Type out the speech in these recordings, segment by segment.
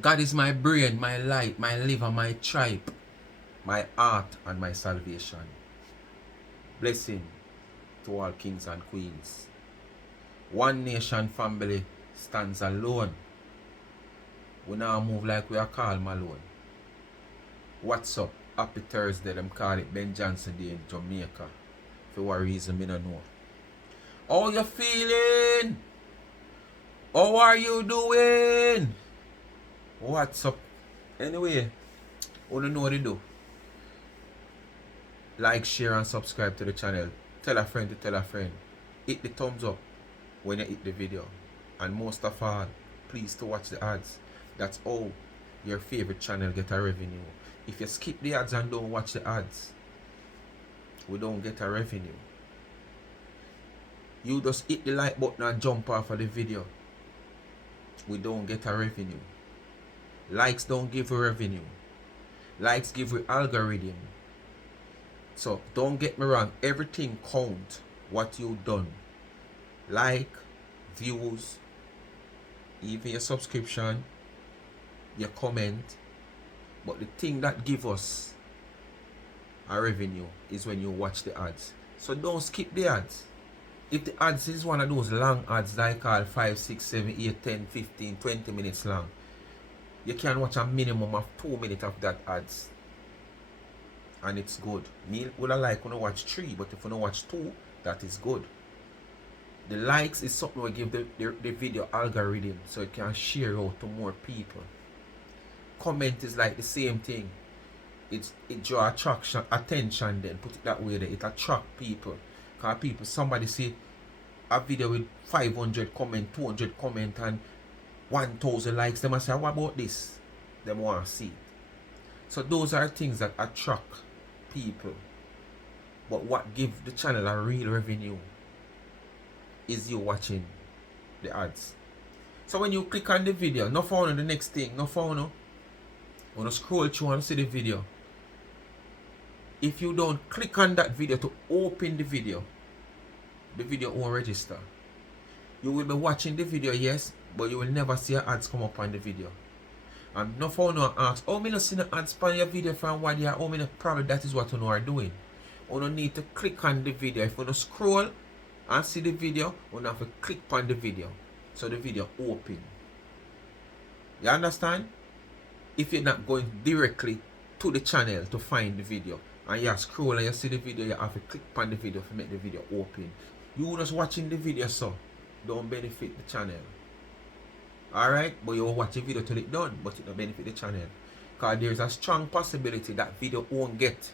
God is my brain, my light, my liver, my tribe, my heart, and my salvation. Blessing to all kings and queens. One nation family stands alone. We now move like we are called Malone. What's up? Happy Thursday, them call it Ben Johnson Day in Jamaica. For what reason, me don't know. How you feeling? How are you doing? What's up? Anyway, you know what to do. Like, share, and subscribe to the channel. Tell a friend to tell a friend. Hit the thumbs up when you hit the video. And most of all, please to watch the ads. That's how your favorite channel get a revenue. If you skip the ads and don't watch the ads, we don't get a revenue. You just hit the like button and jump off of the video. We don't get a revenue. Likes don't give a revenue. Likes give you algorithm. So don't get me wrong, everything count what you done. Like, views, even your subscription, your comment. But the thing that give us a revenue is when you watch the ads. So don't skip the ads. If the ads is one of those long ads that I call 5, 6, 7, 8, 10, 15, 20 minutes long, you can watch a minimum of 2 minutes of that ads. And it's good. Me would I like when I watch 3, but if you don't watch 2, that is good. The likes is something we give the video algorithm so it can share out to more people. Comment is like the same thing. It draw attention then, put it that way there. It attract people. Because people, somebody see a video with 500 comment, 200 comment and 1,000 likes, they must say, what about this? They want to see it. So those are things that attract people. But what gives the channel a real revenue is you watching the ads. So when you click on the video, no phone the next thing, no phone. When you scroll through and see the video, if you don't click on that video to open the video won't register. You will be watching the video, yes, but you will never see ads come up on the video. And no phone no ask, oh, me no see no ads on your video from 1 year. Oh, me no, probably that is what you are doing. You don't need to click on the video. If you don't scroll and see the video, you have to click on the video so the video open. You understand? If you're not going directly to the channel to find the video and you scroll and you see the video, you have to click on the video to make the video open. You just watching the video, so don't benefit the channel. Alright, but you will watch the video till it's done, but it don't benefit the channel. Because there's a strong possibility that video won't get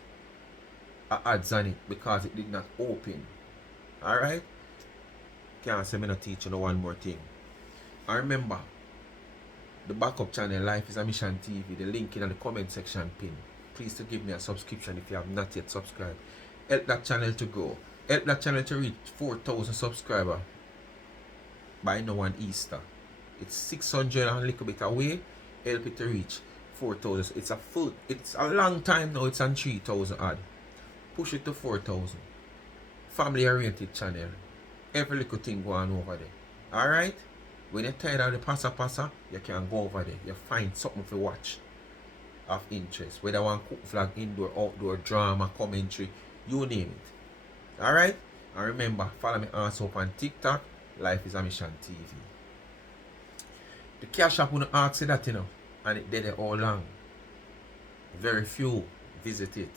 ads on it because it did not open. Alright? Can't say me not teach you one more thing. And remember, the backup channel, Life is a Mission TV, the link in the comment section pin. Please to give me a subscription if you have not yet subscribed. Help that channel to grow. Help that channel to reach 4,000 subscribers by now on Easter. It's 600 and a little bit away. Help it to reach 4,000. It's a long time now. It's on 3,000 odd. Push it to 4,000. Family oriented channel. Every little thing going over there. Alright? When you're tired of the passa, you can go over there. You find something to watch of interest. Whether one cook vlog, indoor, outdoor, drama, commentary, you name it. Alright? And remember, follow me also up on TikTok. Life is a Mission TV. The cash app wouldn't ask you that, you know. And it did it all long. Very few visit it.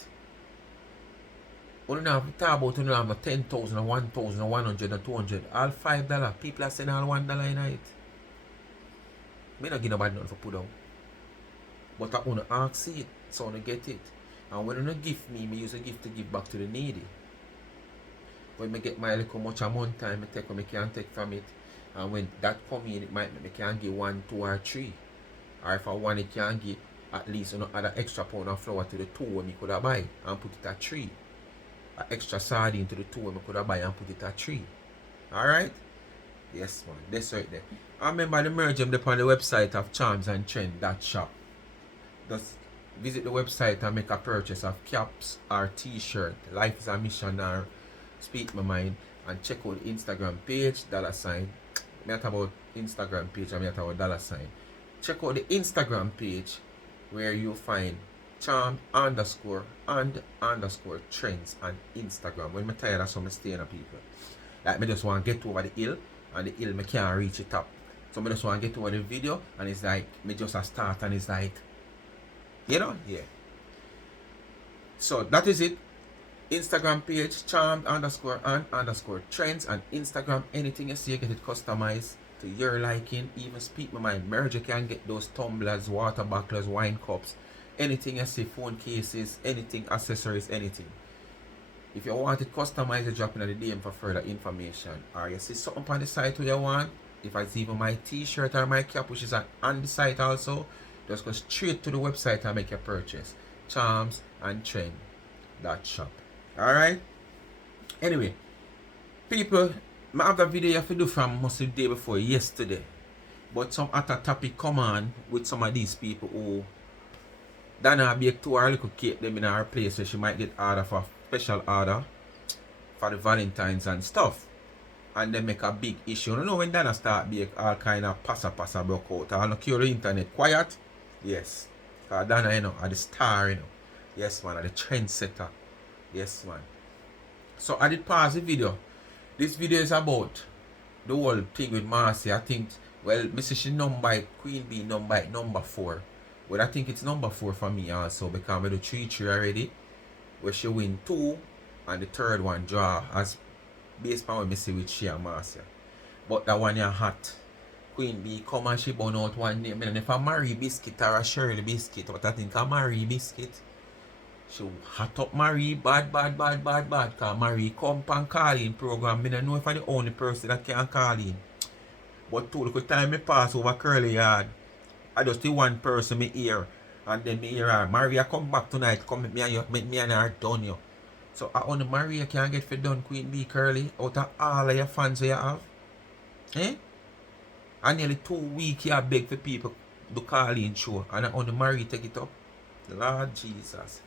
You don't have to talk about, you don't have 10,000 1,000 100 200. All $5. People are saying all $1 in it. Me not give nobody nothing for put down. But I want to ask it, so I want to get it. And when you don't give me, I use a gift to give back to the needy. When I get my little much a month time, I take what I can take from it. And when that come in, it might make me can give 1, 2 or 3. Or if I want it can give at least add an extra pound of flour to the 2 when I could have buy and put it at 3. An extra sardine to the 2 when I could have buy and put it at 3. Alright? Yes man, that's right there. I remember the merge them upon the website of charmsandtrend.shop. Just visit the website and make a purchase of caps or t-shirt. Life is a Mission or Speak My Mind. And check out the Instagram page, $. Me talk about Instagram page and me talk about $. check out the Instagram page where you'll find charmed underscore and underscore trends on Instagram. When I'm tired of some staying on people. Like me just want to get over the hill, and the hill me can't reach it up. So me just want to get over the video, and it's like me just a start, and it's like, you know, yeah. So that is it. Instagram page charmed underscore and underscore trends, and Instagram anything you see you get it customized to your liking. Even speak my mind. Merge can get those tumblers, water bucklers, wine cups, anything you see, phone cases, anything, accessories, anything. If you want it customized, you drop in the DM for further information. Or you see something on the site where you want, if it's even my t-shirt or my cap, which is on the site also, just go straight to the website and make your purchase. Charms and Trend.shop. Alright? Anyway, people, I have a video you have to do from most of the day before yesterday. But some other topic come on with some of these people who Dana bake to her little cake them in her place, so she might get order for special order for the Valentines and stuff. And then make a big issue. You know when Dana start bake, all kind of passa broke out. I don't cure the internet quiet. Yes. Because Dana, you know, are the star, you know. Yes, man, are the trendsetter. Yes, man. So I did pause the video. This video is about the whole thing with Marcia. I think, well, Mrs. she number Queen Bee number 4. But I think it's number 4 for me also, because I do 3-3 already, where she win 2 and the third one draw, as based on what I see with she and Marcia. But that one is hot. Queen Bee come and she burn out one name. And if I marry Biscuit or a Shirley Biscuit, but I think I marry Biscuit. She hot up Marie, bad. Because Marie come and call in program. I don't know if I'm the only person that can call in. But too little time me pass over Curly Yard, I just see one person me hear. And then me hear her, Maria come back tonight, come make me and her done you. So I only Maria can get for done Queen Bee Curly out of all of your fans you have. Eh? And nearly 2 weeks you beg for people to call in show. And I only Maria take it up. Lord Jesus.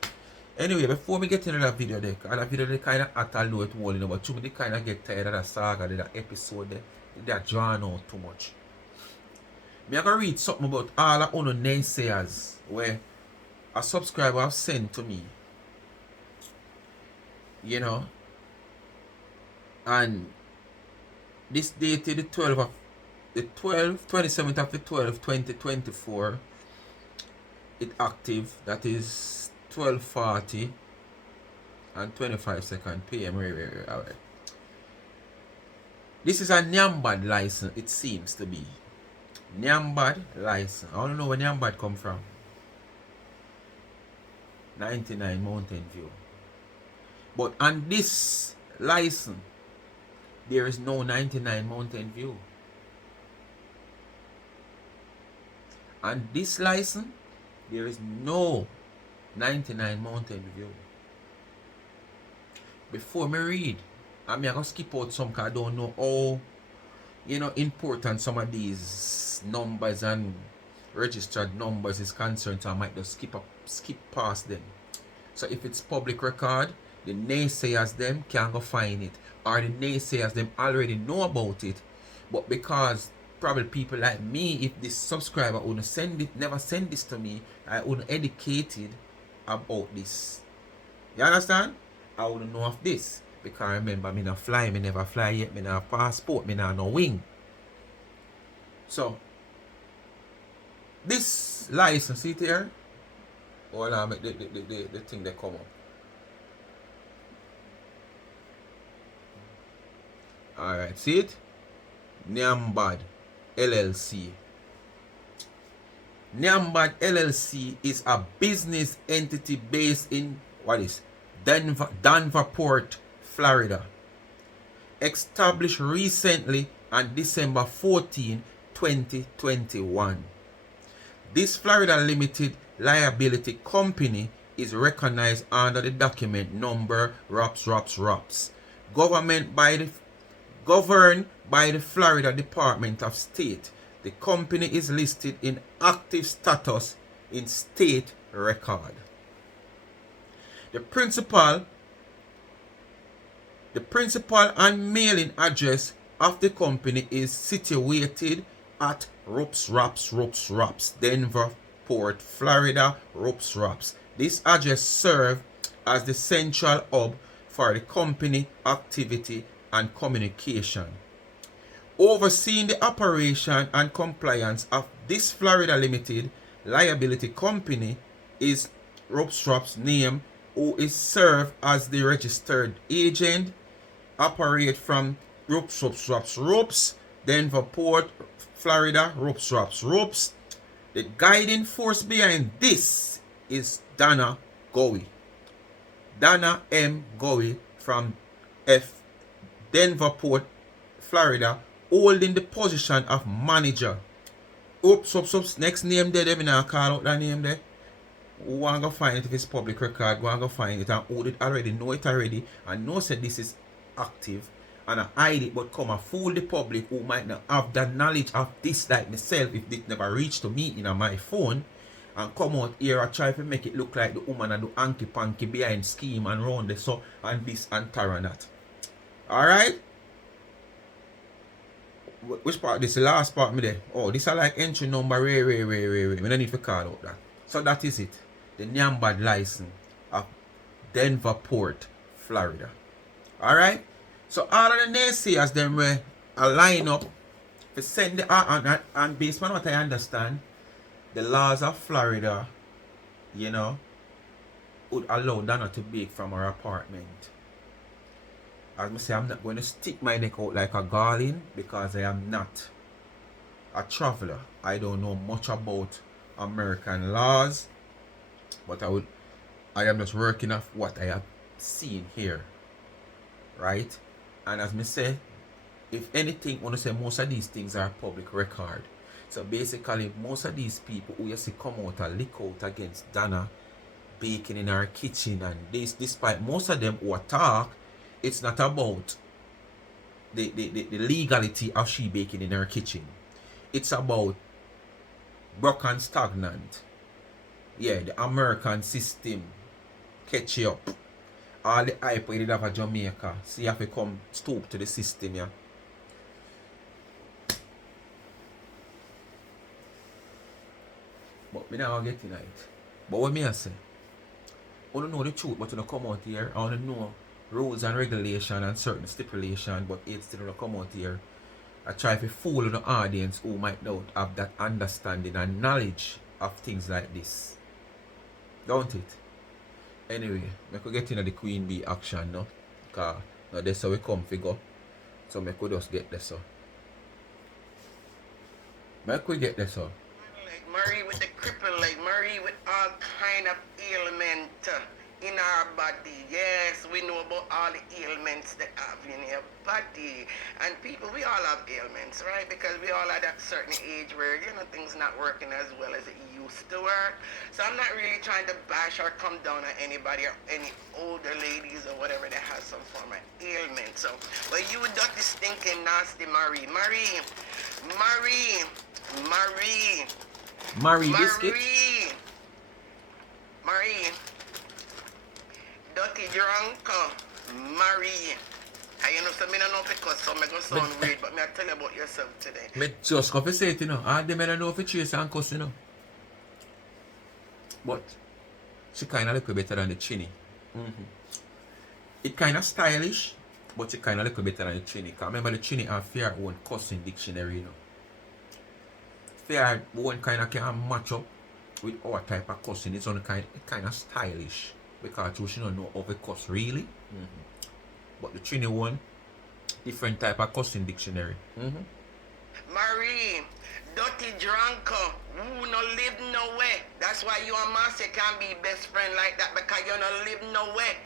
Anyway, before we get into that video there, and that video they kind of at a low it wall, you know, but to me they kind of get tired of that saga, that episode there. They're drawn out too much. I'm going to read something about all the unknown naysayers where a subscriber have sent to me. You know. And this dated the 27th of the 12th, 2024. It active, that is 12:40 and 25 seconds PM. Alright. This is a Nyambad license, it seems to be. Nyambad license. I don't know where Nyambad come from. 99 Mountain View. But on this license, there is no 99 Mountain View. On this license, there is no 99 Mountain View. Before me read, I'm going to skip out some because I don't know how, you know, important some of these numbers and registered numbers is concerned, so I might just skip past them. So if it's public record, the naysayers them can go find it, or the naysayers them already know about it, but because probably people like me, if this subscriber wouldn't send it, never send this to me, I wouldn't educated about this. You understand? I wouldn't know of this. Because remember, me not fly, me never fly yet, me not have passport, me not no wing. So, this license, see it here? Hold on, make the thing that come up. Alright, see it? Nyambad LLC. Nyambad LLC is a business entity based in, what is Danverport, Florida. Established recently on December 14, 2021. This Florida Limited Liability Company is recognized under the document number ROPS, governed by the Florida Department of State. The company is listed in active status in state record. The principal and mailing address of the company is situated at Ropes Wraps, Ropes Wraps, Denver Port, Florida, Ropes Wraps. This address serves as the central hub for the company activity and communication. Overseeing the operation and compliance of this Florida Limited Liability Company is Ropes Wraps name, who is served as the registered agent, operate from Ropes, Denver Port, Florida, Ropes. The guiding force behind this is Donna Gowie. Donna M. Gowie from Denver Port, Florida, holding the position of manager. Next name there, me not call out that name there. Who want to find it if it's public record, go and go find it and hold it already, know it already, and know said this is active, and I hide it, but come and fool the public who might not have the knowledge of this like myself if it never reached to me in my phone, and come out here and try to make it look like the woman and do hanky panky behind scheme and round the so and this and and that. Alright? Which part? This is the last part me there. Oh, this is like entry number way. We don't need to call out that. So that is it. The Nyambad license of Denver Port, Florida. Alright? So all of the naysayers them were a line up to send the and based on what I understand, the laws of Florida, you know, would allow Donna to bake from her apartment. As I say, I'm not going to stick my neck out like a garland because I am not a traveler. I don't know much about American laws, but I am just working off what I have seen here, right? And as me say, if anything, I want to say most of these things are public record. So basically, most of these people who you see come out and lick out against Donna baking in her kitchen and this, despite most of them who attack, it's not about the legality of she baking in her kitchen. It's about broken stagnant. Yeah, the American system catch you up. All the hype we did have a Jamaica. See if we come stoop to the system, yeah. But me now get in it. But what me I say? I don't know the truth, but when I come out here, I want to know rules and regulation and certain stipulation, but it's still gonna come out here. I try to fool the audience who might not have that understanding and knowledge of things like this. Don't it? Anyway, I could get into the Queen Bee action now. Because now that's how we come figure. So I could just get this so. I could get this so. Like Marie with the cripple, like Marie with all kind of ailment in our body. Yes, we know about all the ailments that have in your body. And people, we all have ailments, right? Because we all at that certain age where, you know, things not working as well as it used to work. So I'm not really trying to bash or come down on anybody or any older ladies or whatever that has some form of ailment. So, but you dirty, stinking, nasty Marie. Marie Biscuit. Marie. Dirty drunk, Marie. I you know so me don't know because so me gonna sound weird, but me I tell you about yourself today. Me just come to say it, you know. All them I don't know if it's chase and cuss, you know. But she kinda look better than the Chinny. It kinda stylish, but she kinda look better than the Chinny. Cause remember the Chinny have fair own cussing dictionary, you know. Fair one kinda can match up with our type of cussing. It's on kinda stylish. Because she don't know how to cuss really. But the Trini one, different type of cussing dictionary. Marie, dirty drunk, who no live nowhere. That's why you and Marcia can't be best friend like that, because you no live nowhere.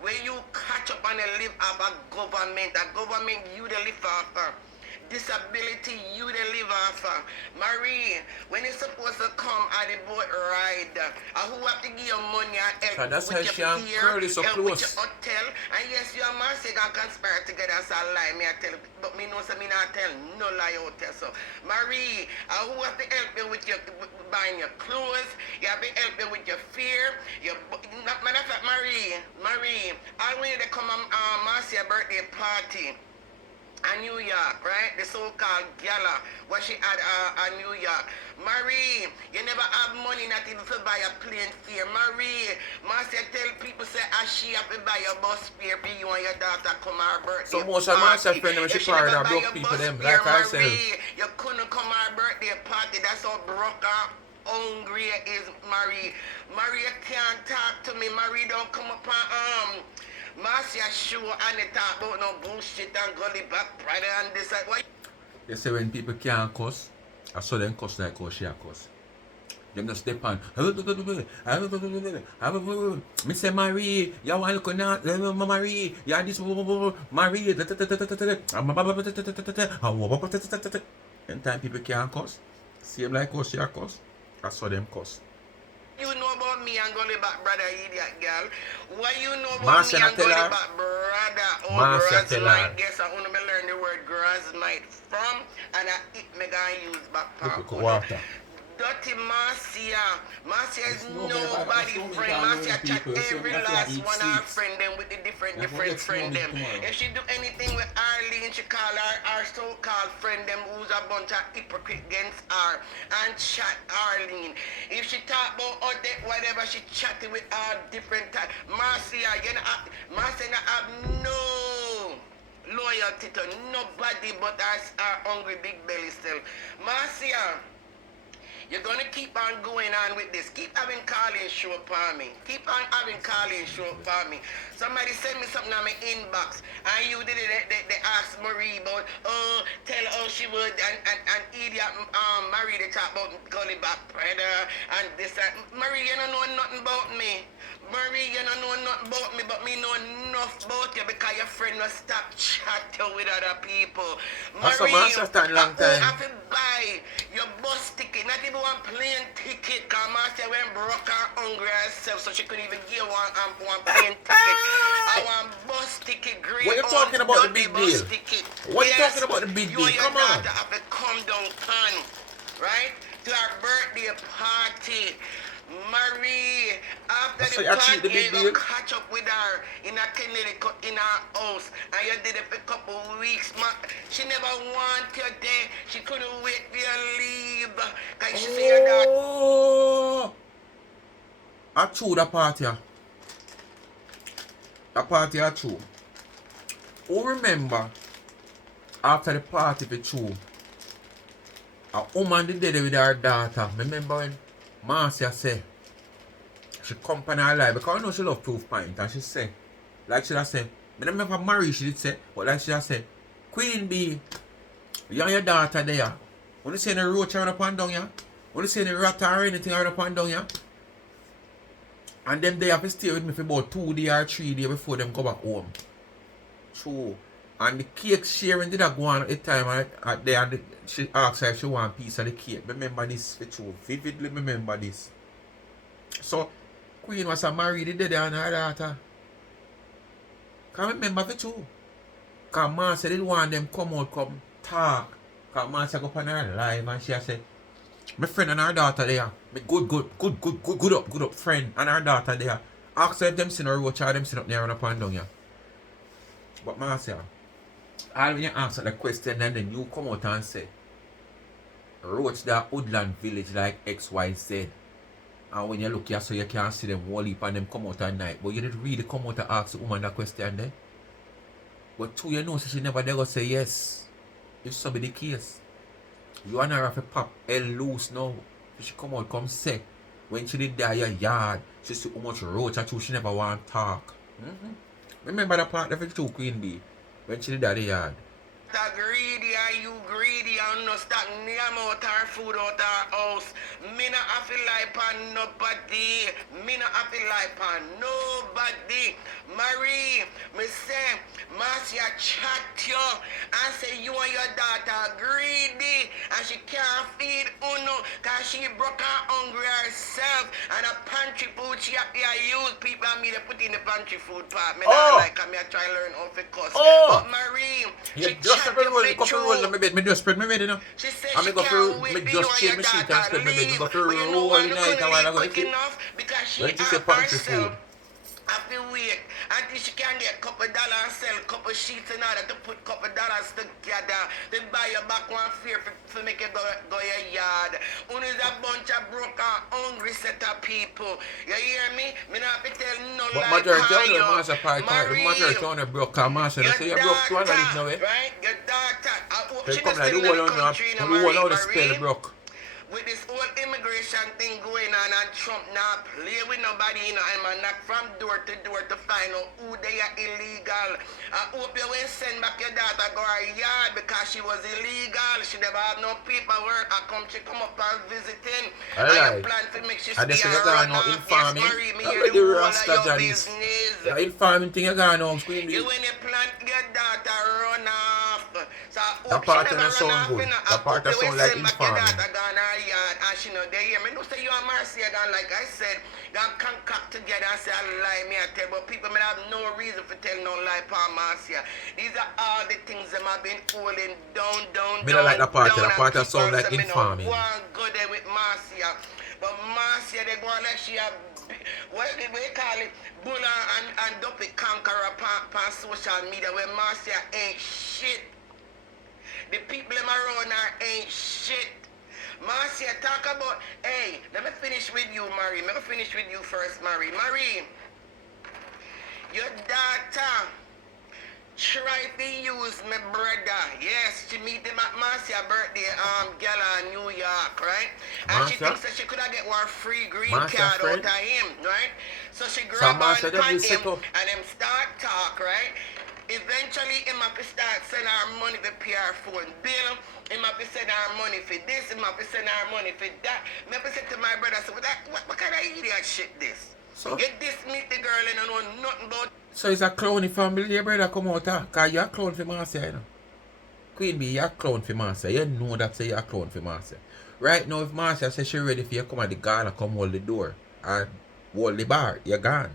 Where you catch up and live off a government you the live off. Disability you deliver for. Marie, when it's supposed to come at the boat ride, who have to give you money and help So that's with how your she fear, Curly so help with close. your hotel, and yes, you and Marcia can conspire together as a lie, me I tell you, but me know so me not tell no lie out there. So Marie, who have to help you with your buying your clothes, you have to help you with your fear, matter of fact, Marie, I want you to come on Marcia's birthday party. a New York, right? The so-called gala, what she had a New York. Marie, you never have money not even to buy a plane fare. Marie, Marcia tell people say as she have to buy a bus fare for you and your daughter come her birthday. So most of Marcia friend them, she part of broke your people bus them, fare, like herself. Marie, you couldn't come her birthday party. That's how broke her hungry is Marie. Marie can't talk to me. Marie don't come up on Marcia show and they talk about no bullshit and gully back brother and this like what. They say when people can't cuss, I saw them cuss like how she a cuss. Them just step on. Me say Marie, you want to look at Marie, you this Marie. And time people can't cuss. Same like how she a cuss. I saw them cuss. You know about me and gully back brother, idiot girl. What you know about Marcia me and tell gully her. back brother? Oh, Marcia tell her. Guess I want to learn the word grasmite from and I me gonna use back Look at water. Dirty Marcia. Marcia is It's nobody friend. Marcia chat people, so every you have to last eat one of her sweets. friend them with the different That's what friend it's them. tomorrow. If she do anything with Arlene, she call her so-called friend them who's a bunch of hypocrite against her and chat Arlene. If she talk about Odette, whatever, she chatting with her different time. Marcia, Marcia not have no loyalty to nobody but her hungry big belly self. Marcia, you're gonna keep on going on with this. Keep having Colleen show up on me. Keep on having Colleen show up on me. Somebody send me something on my inbox and you did it. They asked Marie about tell her she would and idiot Marie they talk about gully back predator and this and Marie you don't know nothing about me. Marie, you don't know nothing about me, but me know enough about you because your friend will stop chatting with other people. Marie, Marcia stand long time. I have to buy your bus ticket, not even one plane ticket, because Marcia went broke and hungry herself, so she couldn't even give one plane ticket. I want bus ticket, green. What you talking about the big deal? What you talking about the big deal? Come on. You have to come downtown, right? To our birthday party. Marie, after So the you achieved the party, big you deal? go catch up with her in a Connecticut in her house, and you did it for a couple weeks. She never want you there. She couldn't wait for you to leave, cause she say your daughter. Oh, I chew the party. The party I chew. Who remember after the party for chew, a woman did it with her daughter. Remember when Marcia say she come on her life because I know she love proof point and she say, like she just say, I don't remember marry she did say, but like she just say, Queen Bee, you and your daughter there. When you say the roach around up and down here, when you say the rat or anything around up and down here, and them they have to stay with me for about 2 days or 3 days before them go back home. True. And the cake sharing did go on at the time and she asked her if she want a piece of the cake. Remember this for true. Vividly remember this. So Queen was married the day and her daughter. Can remember for true. Because Marcia didn't want them come out, come talk. Because Marcia go on her live and she said, my friend and her daughter there. My good up friend and her daughter there. Ask her if them seen her roach or them seen up there and up and down here. But Marcia, all when you answer the question and then you come out and say, roach that woodland village like XYZ. And when you look here so you can't see them wall heap and them come out at night. But you didn't really come out and ask the woman that question there. But two you know so she never there go say yes. If so be the case. You and her have to pop hell loose now. She come out come say. When she did there your yard, she see how much roach and she never want to talk. Remember that part of it too, Queen Bee? When she did that the yard. Greedy, are you greedy? And no stop name out our food out our house. Me not have to lie upon nobody. Me not have to lie upon nobody. Marie, me say, Marcia chat you and say you and your daughter greedy and she can't feed Uno cause she broke her hungry herself and a pantry food she have to use people and me they put in the pantry food part. Me not like me I try learn how to cuss. But Marie, she just a roll, couple roll on my bed. Me just spread my bed, you know. she said And she me go can't for, wait me for you just and change your my sheet and daughter spread my bed. Me leave. go for But you know roll why all you night couldn't a while leave ago. quick enough? Because she When she say have pantry food. herself. I feel wait until she can get a couple dollars and sell a couple sheets in order to put a couple dollars together to buy you back one fear for make you go your yard. Who is a bunch of broke and hungry set of people. You hear me? Me not be tell no But lie majority for of you. the Marcia part, the majority of the broke, cause Marcia, they say you broke, you wanna live now, eh? Right? Your daughter. I hope They she come not like the still in whole the on country, the whole on the spell Marie. broke. With this whole immigration thing going on and Trump not play with nobody, you know, and man knock from door to find out who they are illegal. I hope you will send back your daughter go her yard because she was illegal. She never had no paperwork. She come up and visiting. And you plan to make she stay and run off. Yes, Marie, me hear the whole of your business. The informing thing you gone on screen. You when you plan your daughter run off. So I That hope part she never doesn't run sound off. good. You know. That part doesn't sound like informing. Yard and she know they hear me. No say you and Marcia gone like I said, gone concoct together and say I lie me I tell, but people may have no reason for tell no lie for Marcia. These are all the things them have been holding down. Me don't like that part. That part that sound like informing. One go there with Marcia, but Marcia they go on like she a what we call it, buller and dopey conqueror on social media where Marcia ain't shit. The people them around her ain't shit. Marcia, talk about, hey, let me finish with you, Marie. Let me finish with you first, Marie. Marie, your daughter try to use my brother. Yes, she meet him at Marcia's birthday, gala in New York, right? And Marcia? she thinks that she could get one free green Marcia card friend? out of him, right? So she grab on Marcia, him set up. and them start talk, right? Eventually, him have to start sending her money for PR phone bill. Him have to send her money for this. Him have to send her money for that. Me have to say to my brother, so what kind of idiot shit this? So, You dismiss the girl and you know nothing about. so it's a clowny family, your brother come out, cause you're a clown for Marcia, you know. Queen Bee, you're a clown for Marcia. You know that say you're a clown for Marcia. Right now, if Marcia says she's ready for you to come at the gala, come hold the door and hold the bar, you're gone.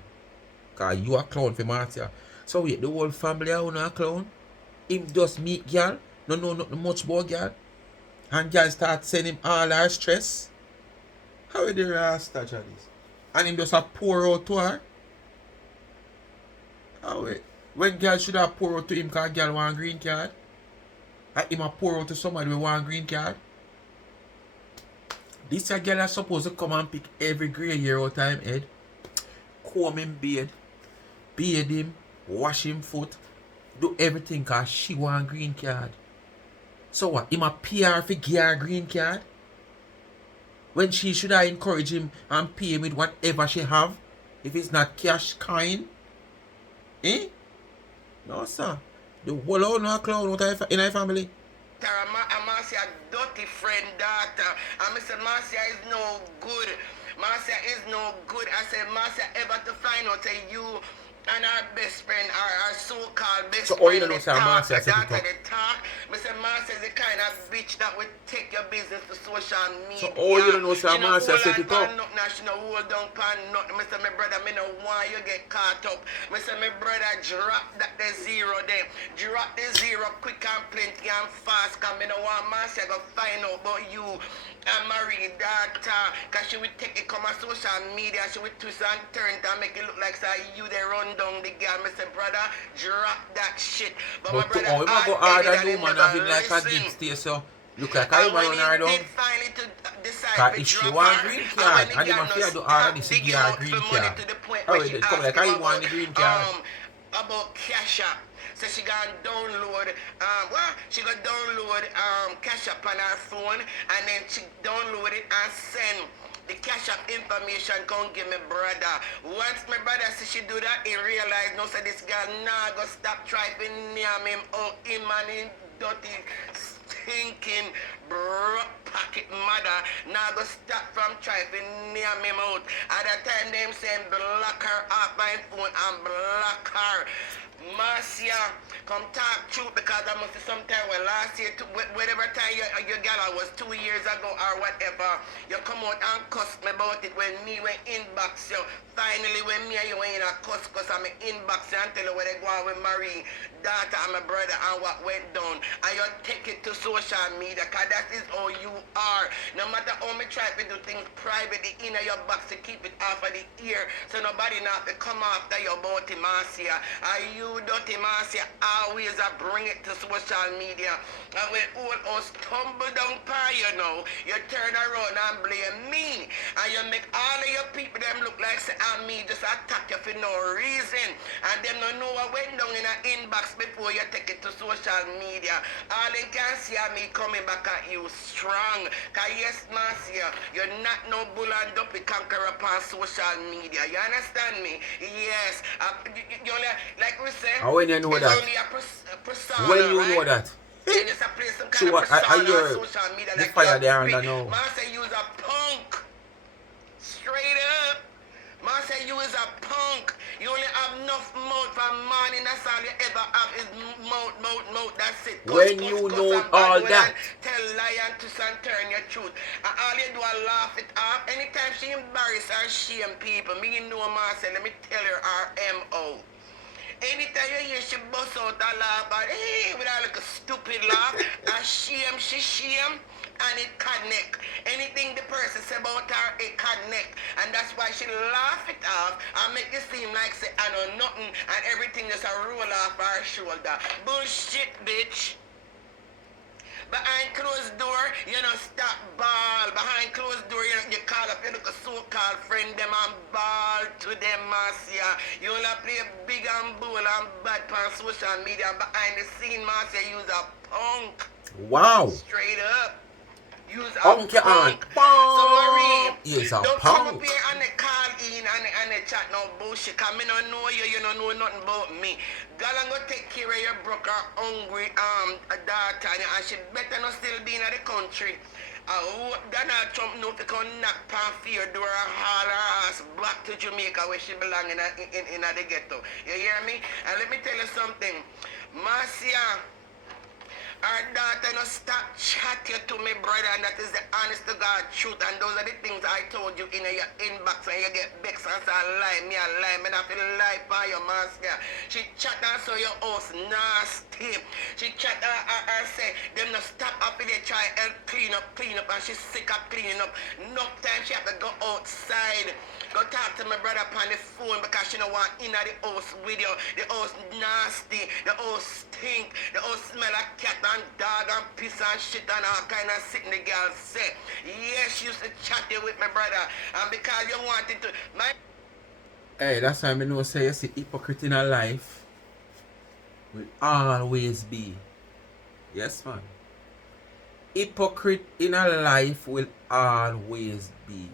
Cause you a clown for Marcia. So wait, the whole family are not a clown? Him just meet girl, no know nothing much about girl. And girl start sending him all her stress. How is the rasta this? And him just a pour out to her? How it? When girl should have pour out to him cause girl want green card? And him a pour out to somebody with one green card? This a girl is supposed to come and pick every grey hair out of him head. Comb him beard. Bathe him. Wash him foot. Do everything cause she want green card. So what? Him a PR for give her green card? When she should have encourage him and pay him with whatever she have? If it's not cash coin? Eh? No sir. The whole out no clown out in her family. Marcia dirty friend daughter. And I said Marcia is no good. Marcia is no good. I said Marcia ever to find out that you and our best friend, our so-called best So, friend, you know, sir, Marcia set it up. I said Marcia is the kind of bitch that would take your business to social media. So, you don't know, sir, Marcia set it up. She no hold down pan nothing. I said, my brother, me no want you get caught up. I said, my brother, drop that the zero there. Drop the zero quick and plenty and fast. Cause me no want Marcia go find out about you and marry daughter. Cause she would take it come on social media. She would twist and turn and make it look like say you they run down the girl. I said, brother, drop that shit. But my brother, we go hard and do man have it like a deep stay so look like I man on her down. Cause if she want green card and the mafia do all of this, she give her green card. Alright, it come like I want the green card. About Cash App. So she gonna download, she gonna download Cash App on her phone and then she download it and send the Cash App information come give me brother. Once my brother see she do that, he realize no say this girl nah go stop trying to name him or him and him dirty stinking broke pocket mother now go stop from trying to name him out. At that time them saying block her off my phone and block her. Marcia, come talk truth because I must be sometime when last year, whatever time your gal was 2 years ago or whatever, you come out and cuss me about it when me went inbox you. Finally when me and you went in a cuss I'm inbox you and tell you where they go on with Marie, daughter and my brother and what went down. And you take it to social media because that is how you are. No matter how me try to do things privately in your box to keep it off of the ear, so nobody not to come after you about the Marcia. And you dirty Marcia always bring it to social media. And when all us tumble down par you know, you turn around and blame me. And you make all of your people them look like say and me just attack you for no reason. And them don't know what went down in an inbox before you take it to social media. All they can see are me coming back at you strong. Cause yes, Marcia, you're not no bull and duppy conqueror upon social media. You understand me? Yes. You only, like we say, and when you know it's that, only a persona, when you right? know that, You just play some kind so of persona I on hear social media. the Like fire you're there and I big. know. Marcia, you is a punk. Straight up. Marcia, you is a punk. You only have enough mouth from morning. That's all you ever have is mouth. That's it. When you know and all bad that. and tell lie and twist and turn your truth. And all you do is laugh it off. Anytime she embarrass or shame people, me know Marcia, let me tell her our M.O. Anytime you hear she bust out a laugh, and hey, with a little stupid laugh, and she shame, and it connect. Anything the person say about her, it connect. And that's why she laugh it off and make it seem like say I know nothing, and everything just a roll off her shoulder. Bullshit, bitch. Behind closed door, you know, stop ball. Behind closed door, you call up your little so-called friend them and ball to them, Marcia. You wanna play big and bull and bad on social media. Behind the scene, Marcia, use a punk. Wow. Straight up. Use a Punk your punk. aunt. So, Marie, Yes, a don't come up punk. here and they call in and they chat no bullshit. Cause me don't know you, you don't know nothing about me. Girl, I'm gonna take care of your broke or hungry daughter, and she better not still be in the country. Donald Trump know to come knock on fear door and haul her ass back to Jamaica where she belong in the ghetto. You hear me? And let me tell you something. Marcia, our daughter no stop chat you to me, brother, and that is the honest to God truth. And those are the things I told you in your inbox, and you get vexed and say, lie, me not feel lie for your Marcia. She chat and so your house nasty. She chat and say, them no stop up in there try and clean up, and she's sick of cleaning up. No time she have to go outside. Go talk to my brother upon the phone because she don't want in the house with you. The house nasty, the house stink, the house smell like cat and dog and piss and shit and all kind of shit the girl say. Yes, she used to chat you with my brother, and because you wanted to Hey, that's why I know say you see hypocrite in a life will always be. Yes, man. Hypocrite in a life will always be.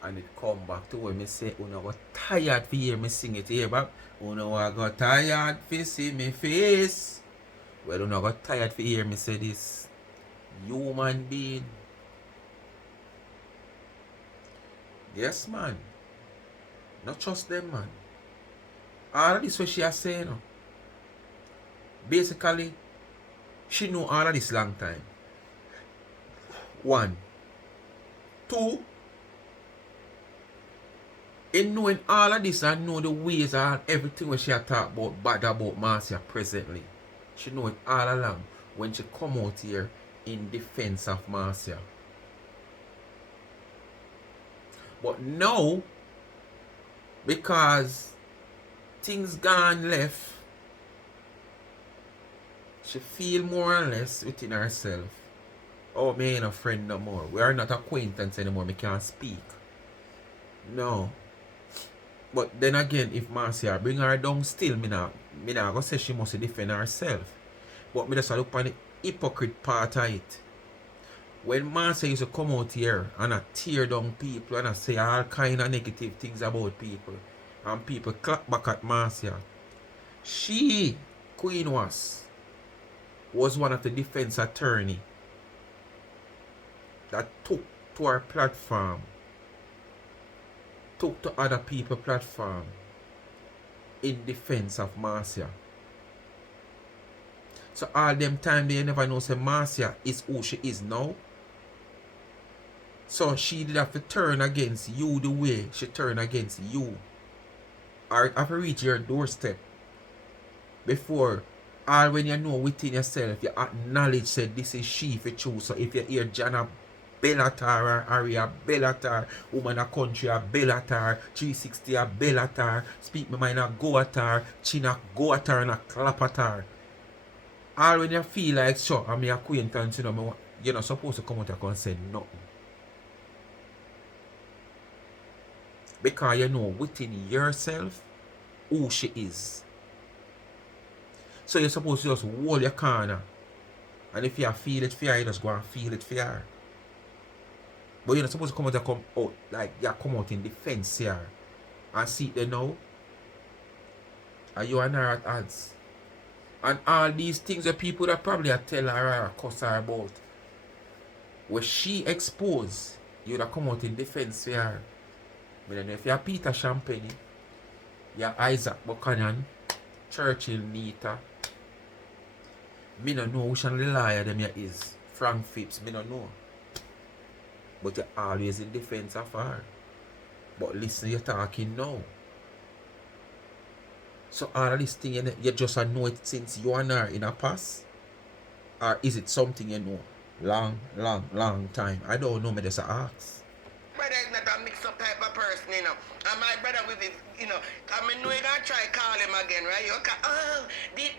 And it come back to when me say, "Una got tired for hear me sing it here, but una got tired for see me face." Well, una got tired for hear me say this. Human being. Yes, man. Not trust them, man. All of this what she has saying, no? Basically, she know all of this long time. 1. 2. In knowing all of this and know the ways and everything what she had talk about bad about Marcia presently. She know it all along when she come out here in defense of Marcia. But now, because things gone left, she feel more or less within herself, oh, me ain't a friend no more. We are not acquaintance anymore. Me can't speak. No. But then again, if Marcia bring her down still, me not go say she must defend herself. But me just look on the hypocrite part of it. When Marcia used to come out here and tear down people and say all kind of negative things about people, and people clap back at Marcia, she, Queen was one of the defense attorney that took to her platform, took to other people's platform in defense of Marcia. So all them time they never know say Marcia is who she is now. So she did have to turn against you the way she turned against you. Or have to reach your doorstep before all when you know within yourself, you acknowledge said this is she for choose. So if you hear Jana Bellatar or Aria Bellatar, woman a country a Bellatar, 360 a Bellatar, speak my mind a go at her, chin a go at her and a clap at her. All when you feel like so, I'm your acquaintance, you're not supposed to come out and say nothing. Because you know within yourself who she is. So you're supposed to just hold your corner. And if you feel it for her, you just go and feel it for her. But you're not supposed to come out and come out like you come out in defense here. And see it there now. And you and her at odds. And all these things are people that probably tell her or cuss her about. When she exposed, you would have come out in defense for her. I don't know if you're Peter Champagne, you're Isaac Buchanan, Churchill Nita. Me don't know which one the liar them here is. Frank Phipps, me don't know. But you're always in defense of her. But listen, you're talking now. So all of this thing, you just know it since you and her in a past? Or is it something you know? Long time. I don't know, me just ask. Brother is not a mix-up type of person, And my brother with his, I mean, you're gonna try to call him again, right? You okay? Oh, did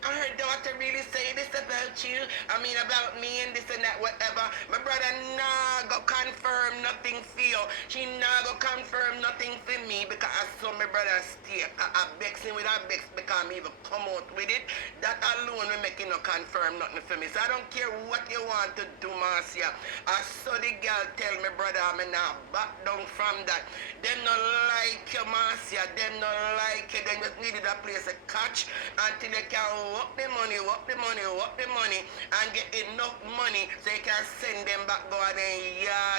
her daughter really say this about you? I mean, about me and this and that, whatever. My brother nah go confirm nothing for you. She nah go confirm nothing for me because I saw my brother stay. I vex him with a vex because I even come out with it. That alone will make him no confirm nothing for me. So I don't care what you want to do, Marcia. I saw the girl tell my brother I'm now back down from that. Them not like you, Marcia. Them not like you. They just needed a place to catch until they can work the money, and get enough money so you can send them back go and then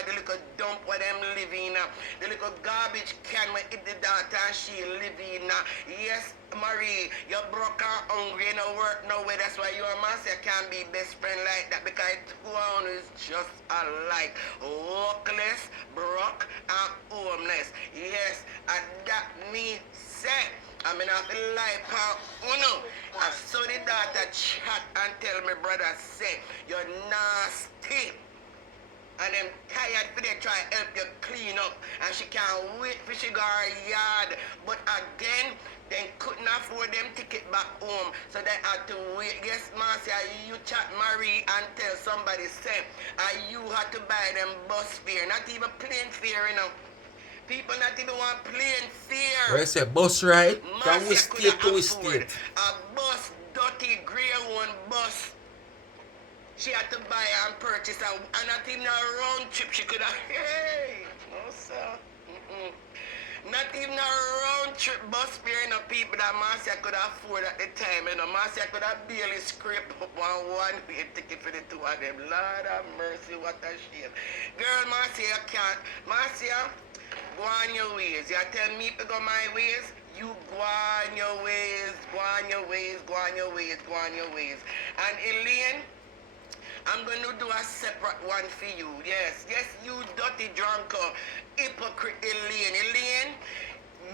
the little dump where them living the little garbage can where it the daughter and she living Yes, Marie, you're broke and hungry, you no work no way. That's why you and Marcia can't be best friend like that because two on is just alike. Workless, broke, and homeless. Yes, and that me say. I mean, I feel like, I saw the daughter chat and tell my brother, say, you're nasty. And them tired for they try to help you clean up. And she can't wait for she go her yard. But again, they couldn't afford them ticket back home. So they had to wait. Yes, Marcia, you chat Marie and tell somebody, say, and you had to buy them bus fare. Not even plane fare, People not even want plane fare. Where you say bus ride? From Marcia which state to which state? A bus, dirty grey one bus. She had to buy and purchase and not even a round trip she could have. Hey, no sir. Not even a round trip bus fare, people that Marcia could afford at the time. Marcia could have barely scraped up one-way ticket for the two of them. Lord have mercy, what a shame. Girl, Marcia, you can't. Marcia, go on your ways. You tell me to go my ways. You go on your ways, go on your ways, go on your ways, go on your ways. And Elaine, I'm going to do a separate one for you. Yes, you dirty drunker, hypocrite Elaine,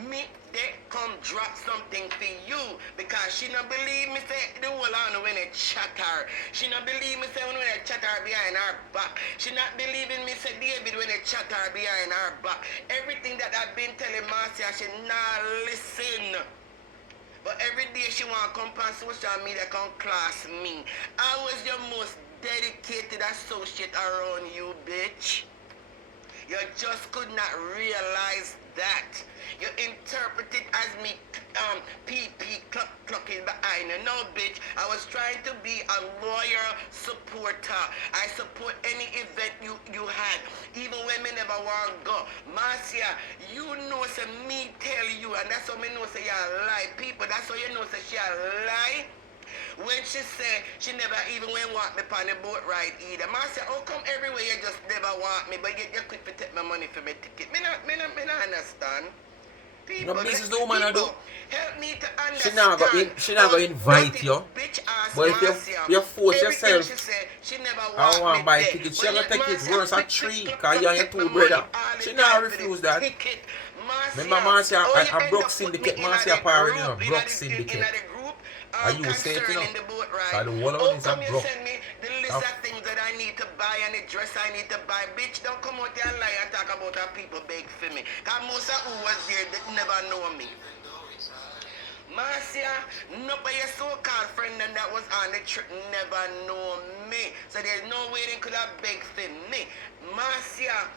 me, they come drop something for you because she not believe me say the whole on when they chat her. She not believe me say when they chat her behind her back. She not believing me say David when they chat her behind her back. Everything that I've been telling Marcia, she not listen. But every day she want to come on social media, come class me. I was your most dedicated associate around you, bitch. You just could not realize that. You interpret it as me clucking behind you. No, bitch. I was trying to be a loyal supporter. I support any event you had, even when me never want to go. Marcia, you know say me tell you, and that's how me know say you lie. People, that's how you know say she a lie. When she said she never even went want me on the boat ride either. Marcia, how come everywhere you just never want me, but you quick to take my money for my ticket? Me not understand. People, no, this is the woman I do. Help me to understand. She not gonna invite you. Bitch ass but if you force yourself, she said, she never I want to buy there. tickets. She gonna take it worse at 3 because you and your two brother. She not refuse that. Remember Marcia, I broke syndicate. Marcia party, broke syndicate. Are you say it, you know? concerning the boat So ride. the whole of How is a come you broke. send me the list of things that I need to buy and the dress I need to buy? Bitch, don't come out here and lie and talk about how people beg for me. Because most of who was there that never know me. Marcia, nobody your so-called friend and that was on the trip never know me. So there's no way they could have begged for me. Marcia,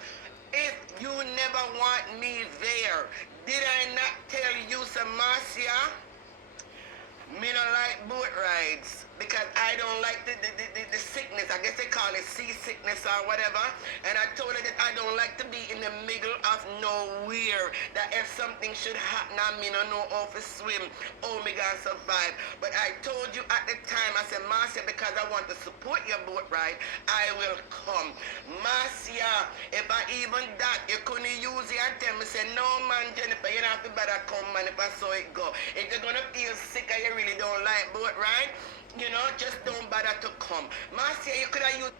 if you never want me there, did I not tell you, some Marcia? Me don't like boat rides because I don't like the sickness. I guess they call it seasickness or whatever. And I told her that I don't like to be in the middle of nowhere. That if something should happen, I mean, I know how to swim. Oh, me gonna survive. But I told you at the time, I said, Marcia, because I want to support your boat ride, I will come. Marcia, if I even that, you couldn't use it and tell me, say, no, man, Jennifer, you don't have to better come, man, if I saw it go. If you're gonna feel sick and you really don't like boat ride, you know, just don't bother to come. Marcia, you could have used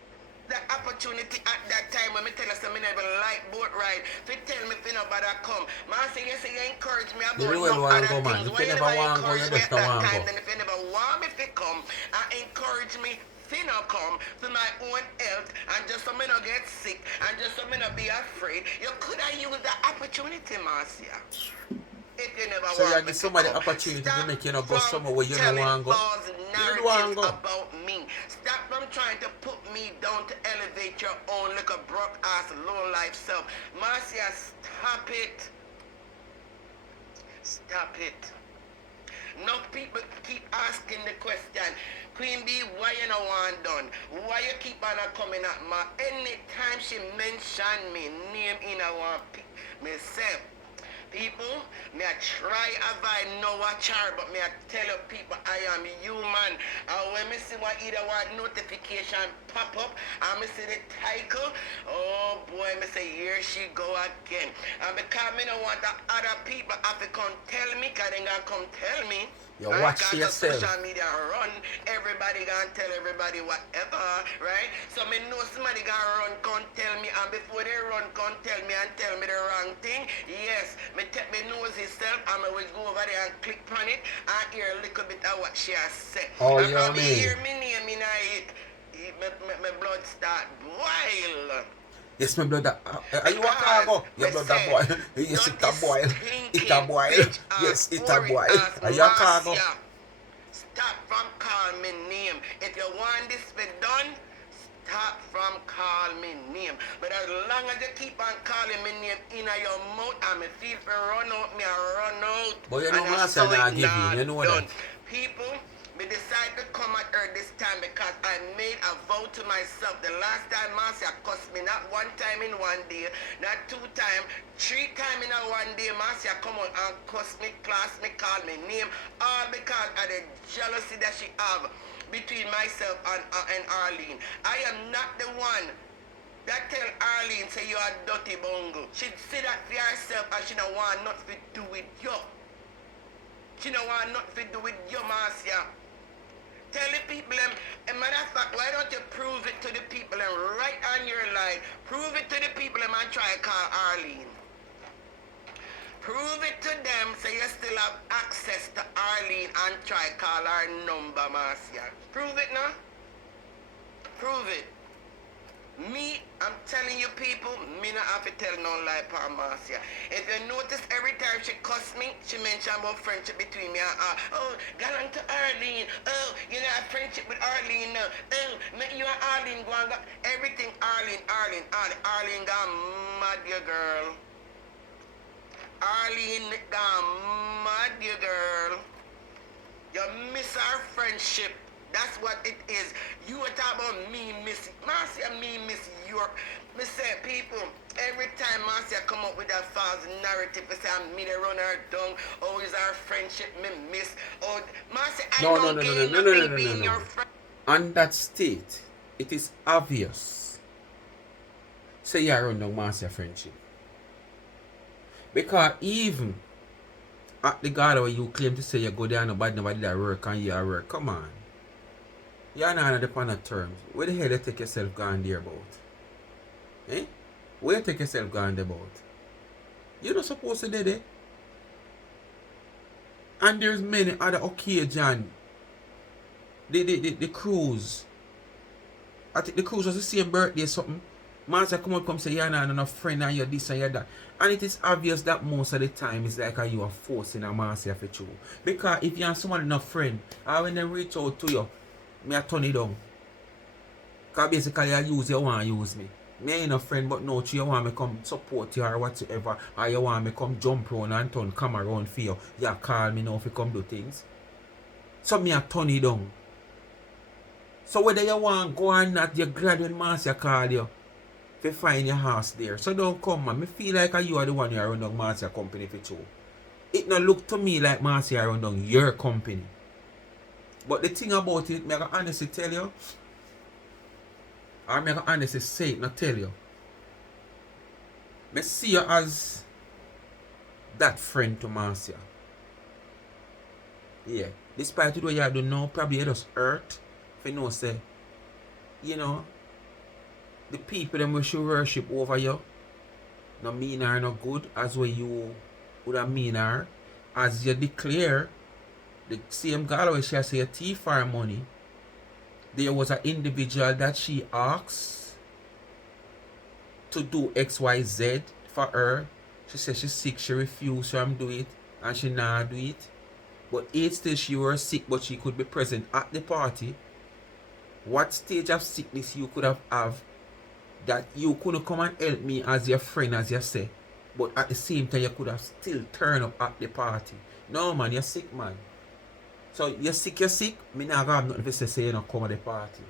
the opportunity at that time when me tell us I never like boat ride. If you tell me if you no bother come. Marcia, you say you encourage me about no other things. Why you never encourage me at that time? Then if you never want me to come, encourage me finna come for my own health and just so me not get sick and just so me not be afraid. You could have used the opportunity, Marcia. If you never So want you give somebody opportunity to make you not go somewhere where you don't want to go. You don't want to go. About me. Stop from trying to put me down to elevate your own little broke ass low life self. Marcia, stop it. Stop it. No people keep asking the question, Queen Bee, why you no want done? Why you keep on coming at me? Anytime she mention me name in a one me say, people, me I try avoid no watch her, but me I tell you people I am human. And when me see what either one notification pop up and me see the title, oh boy, me say here she go again. And because me don't want the other people have to come tell me, because they gonna come tell me. You watch yourself. Social media run, everybody gonna tell everybody whatever, right? So me know somebody gonna run, come tell me, and before they run, come tell me and tell me the wrong thing. Yes, me take me nose itself, and I will go over there and click on it and hear a little bit of what she has said. Oh, and you when me mean? hear me name in it, my blood start boil. Yes, my brother. Are you a cargo? Your brother boy. Yes, it a boil. It a boil. Yes, it a boil. Are you a cargo? Stop from calling me name. If you want this to be done, stop from calling me name. But as long as you keep on calling me name in your mouth, and me feel for run out, me I run out. But you know Marcia not give you know done. that. People, me decide to come at her this time because I made a vow to myself. The last time Marcia cussed me, not one time in one day, not 2 times, 3 times in a one day, Marcia come on and cuss me, class me, call me name, all because of the jealousy that she have between myself and Arlene. I am not the one that tell Arlene say you are dirty bungle. She say that for herself and she don't want nothing to do with you. She don't want nothing to do with you, Marcia. Tell the people, a matter of fact, why don't you prove it to the people and right on your line, prove it to the people and try to call Arlene. Prove it to them so you still have access to Arlene and try to call her number, Marcia. Prove it now. Prove it. Me, I'm telling you people, me not have to tell no lie for Marcia. If you notice every time she cuss me, she mention about friendship between me and her. Oh, galang to Arlene. Oh, you know, a friendship with Arlene now. Oh, you and Arlene go and go. Everything Arlene gone mad you girl. Arlene gone mad you girl. You miss our friendship. That's what it is. You were talking about me miss Marcia, me miss your. Me say people, every time Marcia come up with that false narrative, they say me they run her down. Oh, is our friendship me miss? Oh, Marcia, I don't gain nothing being your friend. On that state, it is obvious. Say you run down Marcia friendship. Because even at the God where you claim to say you go there and nobody that work and you work, come on. You're not on the pan of terms. Where the hell you take yourself gone there about? Eh? Where you take yourself gone there about? You're not supposed to do that. And there's many other occasions the cruise. I think the cruise was the same birthday something. Marcia come out come say you're not enough friend and you're this and you're that. And it is obvious that most of the time it's like you are forcing a Marcia for you. Because if you're someone enough friend, and when they reach out to you, me I turn it down. Because basically I use you want to use me. Me ain't a friend but no you want me come support you or whatsoever. Or you want me come jump around and turn come around for you. You call me now if you come do things. So me I turn it down. So whether you want to go or not, you're glad when Marcia call you to find your house there. So don't come, man. Me feel like you are the one who run down Marcia company for you. It not look to me like Marcia run down your company. But the thing about it, me I can honestly tell you, or me I can honestly say it, not tell you. Me see you as that friend to Marcia. Yeah. Despite what you do now, probably you just hurt. If you know, say, you know, the people them wish you worship over you, no mean are no good as what you would have mean are. As you declare, the same girl where she say a thief for money, there was an individual that she asked to do XYZ for her. She said she's sick, she refused to do it, and she not do it. But yet still she was sick, but she could be present at the party. What stage of sickness you could have that you couldn't come and help me as your friend, as you say, but at the same time you could have still turned up at the party? No, man, you're sick, man. So you're sick, me not gonna have nothing to say you don't come at the party.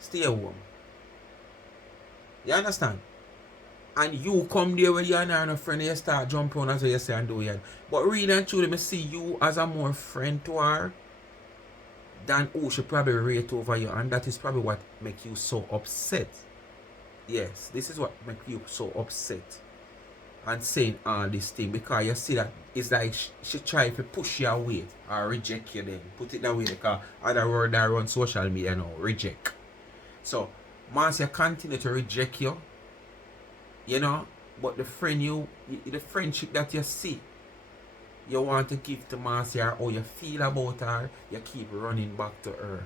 Stay home. You understand? And you come there when you're not a friend and you start jumping on as you say and do it. But really and truly, me see you as a more friend to her than who she probably rate over you, and that is probably what make you so upset. Yes, this is what make you so upset and saying all this thing, because you see that it's like she try to push you away or reject you then. Put it that way, because other word that run social media now, reject. So Marcia continue to reject you, you know, but the friendship that you see, you want to give to Marcia, or you feel about her, you keep running back to her.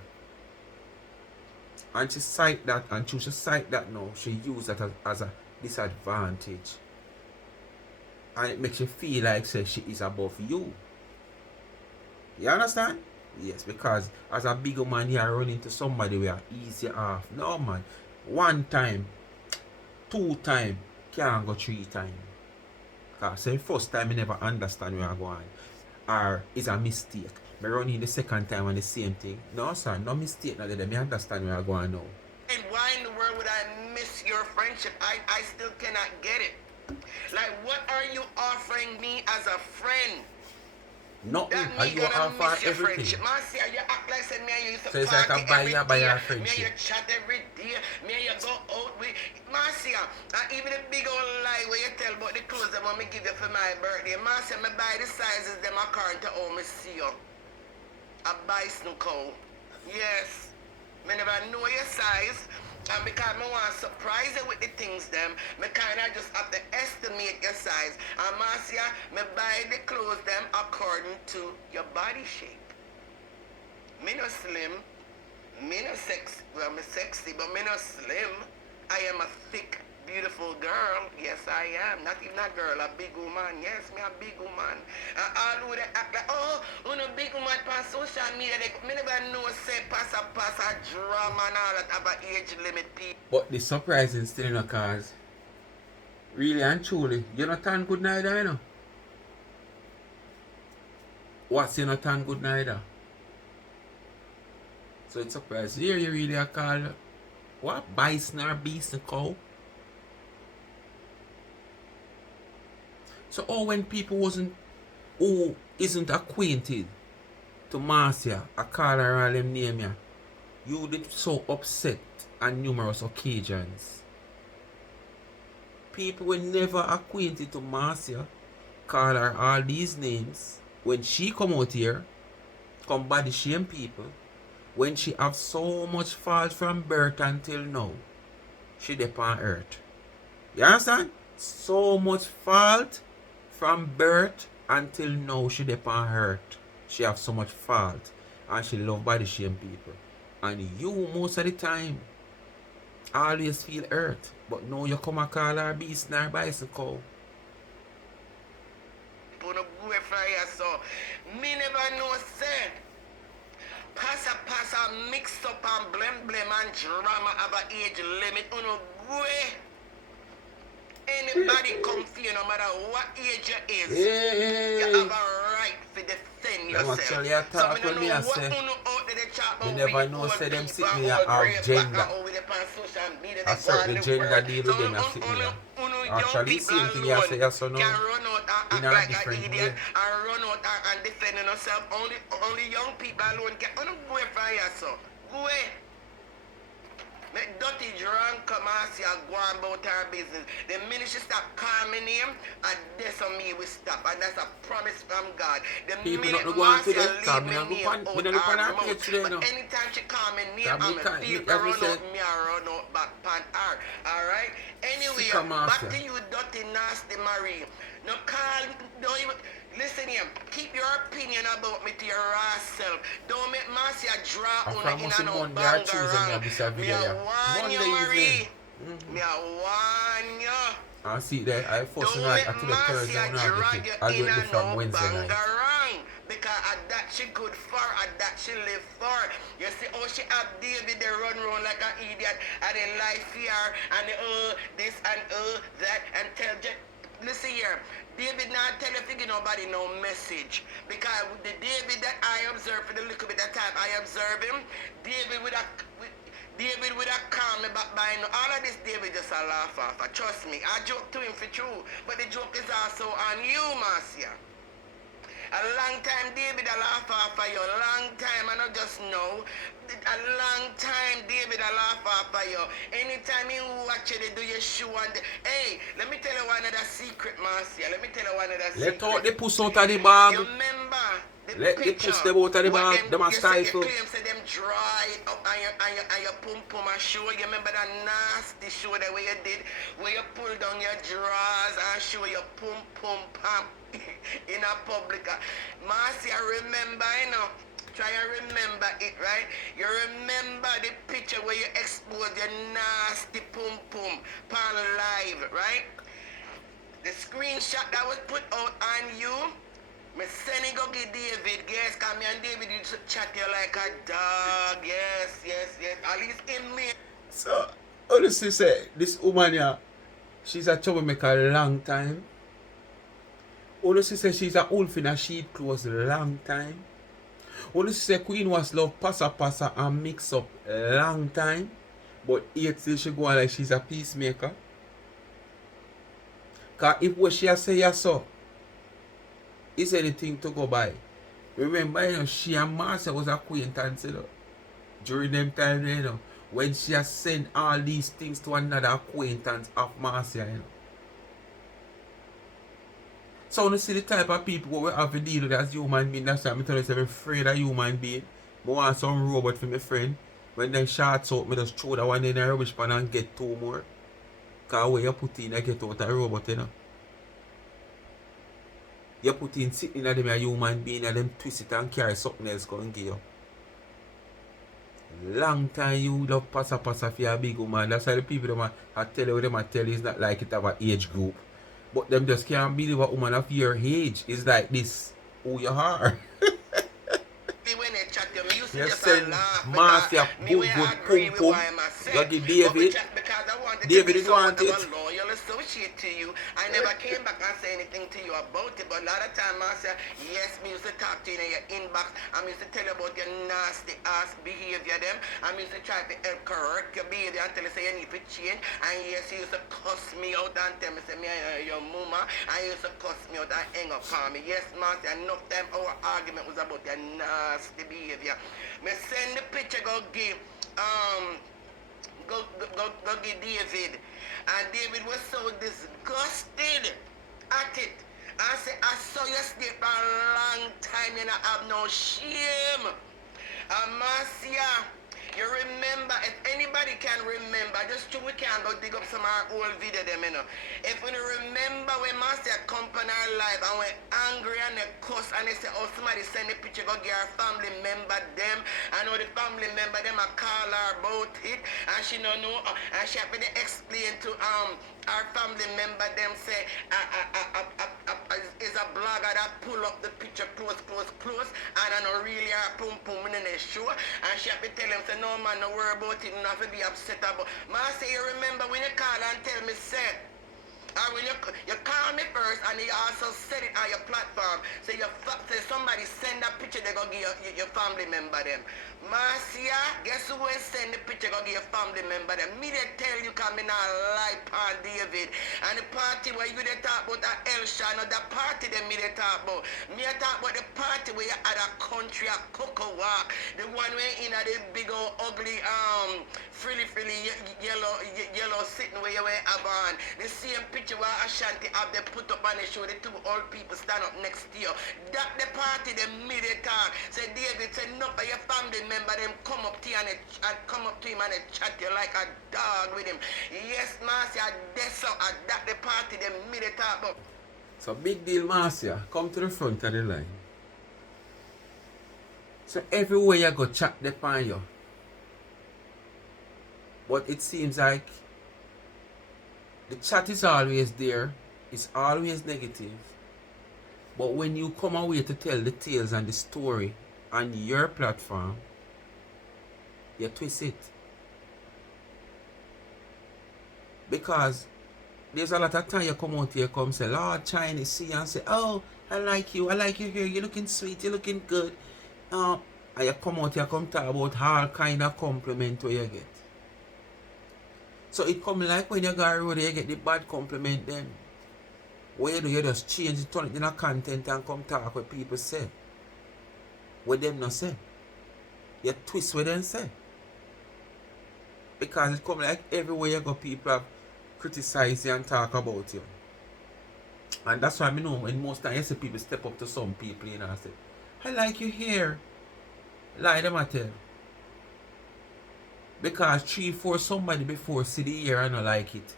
And she cite that, and she cite that now, she use that as a disadvantage. And it makes you feel like say she is above you. You understand? Yes, because as a big man, you run into somebody where easy off. No, man. 1 time, 2 time, can't go 3 time. Because the first time you never understand where you're going, or it's a mistake. But running the second time and the same thing. No, sir, no mistake. Now that me understand where you're going now. And why in the world would I miss your friendship? I still cannot get it. Like, what are you offering me as a friend? Nothing. That And me you gonna offer miss your everything. friendship. Marcia, you act like said me and you used to So it's party like a buy every ya, buy day. ya Me friendship. and you chat every day. Me and you go out with Marcia. And even the big old lie where you tell about the clothes that want me give you for my birthday. Marcia, me buy the sizes them according to how me see you. A buy snooker. Yes. Me never know your size. And because I want to surprise you with the things them, me kind of just have to estimate your size. And Marcia, me buy the clothes them according to your body shape. Me no slim, me no sexy, well me sexy, but me no slim. I am a thick, beautiful girl. Yes, I am. Not even a girl, a big woman. Yes, me a big woman. And all who they act like, oh, you know, big woman on social media, me never know say pass a drama and all that about age limit people. But the surprising still in the cause, really and truly, you're not tan good neither, you know. What's you not tan good neither? So it's surprising. Here you really are called what? Bison or beast and cow? So when people who isn't acquainted to Marcia, I call her all them name ya, you did so upset on numerous occasions. People were never acquainted to Marcia call her all these names. When she come out here, come body shame people, when she have so much fault from birth until now, she dep on earth. You understand? So much fault from birth until now, she dep on earth. She have so much fault. and she love body shame people. And you most of the time always feel hurt. But now you come and call her beast and her bicycle. Put a go for you, so me never know say. Passa mix up and blem and drama have a age limit. Uno go. Anybody come for you, no matter what age you is, you have a right to defend yourself. Actually, I so talk when me I say, me never know say them sit me have gender. A certain gender deal with them, I sit me here. Actually, same thing you say, so no, in a different way. And run out and defending yourself. Only young people alone can. Go for you, so go away. Make dirty drunk Marcia go on about her business. The minute she stop calling me name, and this on me will stop. And that's a promise from God. The People minute not go on Marcia today, leave me name out her mouth. But anytime she call me name, I'm a feel run out me and run out back pan her. Alright? Anyway, back to you dirty nasty Marie. No call, don't even... Listen here, keep your opinion about me to your raw self. Don't make Marcia draw on in and out bangarang. Me a warn you, Marie. Me a warn you. I see that. I force you not to the Thursday when I get it. I get it from Wednesday night. Because at that she good for, at that she live for. You see how she have David they run around like an idiot and they life here and this and that and tell listen here. David not tell you nobody no message. Because the David that I observe for the little bit of time I observe him, David would have calm me back by now. All of this David just a laugh off. Trust me, I joke to him for true. But the joke is also on you, Marcia. A long time David a laugh off of you. A long time, I not just know. A long time David a laugh off of you. Anytime you watch it, they do your shoe and hey, let me tell you one other secret, Marcia. Let me tell you one other secret. Let out the puss out of the bag. You remember let the puss them out of the bag. Them a stifle. You claim say them dry up and your pum pum a show. You remember that nasty show that way you did where you pull down your drawers and show your pum pum pam in a public. Marcia, remember, you know. Try and remember it, right? You remember the picture where you expose your nasty pum pum pan live, right? The screenshot that was put out on you. Me send it go give David, yes, cause me and David used to chat you like a dog, yes. At least in me. So, honestly say, this woman here, she's a troublemaker a long time. Honestly say, she's a wolf in a sheep clothes a long time. Honestly say, Queen was love passa and mix up a long time. But yet still she go on like she's a peacemaker. Cause if what she say yes so, is anything to go by. Remember, you know, she and Marcia was acquaintance, you know, during them time, you know, when she has sent all these things to another acquaintance of Marcia, you know. So you see the type of people what we have to deal with as human beings. That's why I'm telling you, I'm afraid of human being. I want some robot for my friend. When them shots out, I just throw that one in the rubbish pan and get two more. Because when you put in, I get out a robot, you know. You put in sitting in them a human being and them twist it and carry something else going to give you. Long time you love passa for your big woman. That's why the people them I tell you them I tell you it's not like it have an age group. But them just can't believe a woman of your age is like this. Who you are. When they chat you, me used to you just send laugh. Marcia good pum pum. You give David. David is wanted. Loyal associate to you. I never came back and say anything to you about it. But a lot of time, Marcia, yes, me used to talk to you in your inbox. I used to tell you about your nasty ass behavior them. I used to try to help correct your behavior until you say you need to change. And yes, you used to cuss me out and tell me, say me your mama. And you used to cuss me out and hang up on me. Yes, Marcia, enough time our argument was about your nasty behavior. Me send the picture go give go give David. And David was so disgusted at it. I said, I saw you stay for a long time, you don't have no shame. Marcia, you remember, if anybody can remember, just we can go dig up some of our old video them, you know. If we remember when Marcia come on our live and we're angry and they cuss and they say, oh, somebody send the picture, go give our family member them. I know the family member them, I call her about it. And she don't know, and she have to explain to our family member them say, is a blogger that pull up the picture close, and I know really her pum pum in the show. And she have to tell him, say, no man, no worry about it, not to be upset about. Marcia, you remember when you call and tell me, say, or when you call me first and you also said it on your platform. So say somebody send a picture, they go give your family member them. Marcia, guess who will send the picture, go give your family member them? Me they tell you come in a lie on David. And the party where you they talk about that Elsha, no the party they me they talk about. Me I talk about the party where you at a country, a cocoa walk. The one where in a the big old ugly frilly yellow sitting where you wear a on. The same picture where Ashanti have they put up on the show, the two old people stand up next to you. That the party they made it talk. Say David, say no for your family member them come up to you and come up to him and they chat you like a dog with him. Yes, Marcia, that's so that the party they made it talk about. So big deal, Marcia, come to the front of the line. So everywhere you go chat they on you. But it seems like the chat is always there. It's always negative. But when you come away to tell the tales and the story on your platform, you twist it. Because there's a lot of time you come out here, come say, Lord Chinese, see and say, oh, I like you here, you're looking sweet, you're looking good. And you come out here, come talk about all kind of compliment where you get. So it come like when you go around you get the bad compliment then. What you do, you just change it, turn it in a content and come talk what people say. What them not say. You twist what them say. Because it come like everywhere you go, people have criticize you and talk about you. And that's why I know when most times you see people step up to some people, you know, and say, I like you here. Lie them I tell. Because 3-4 somebody before see the hair and not like it.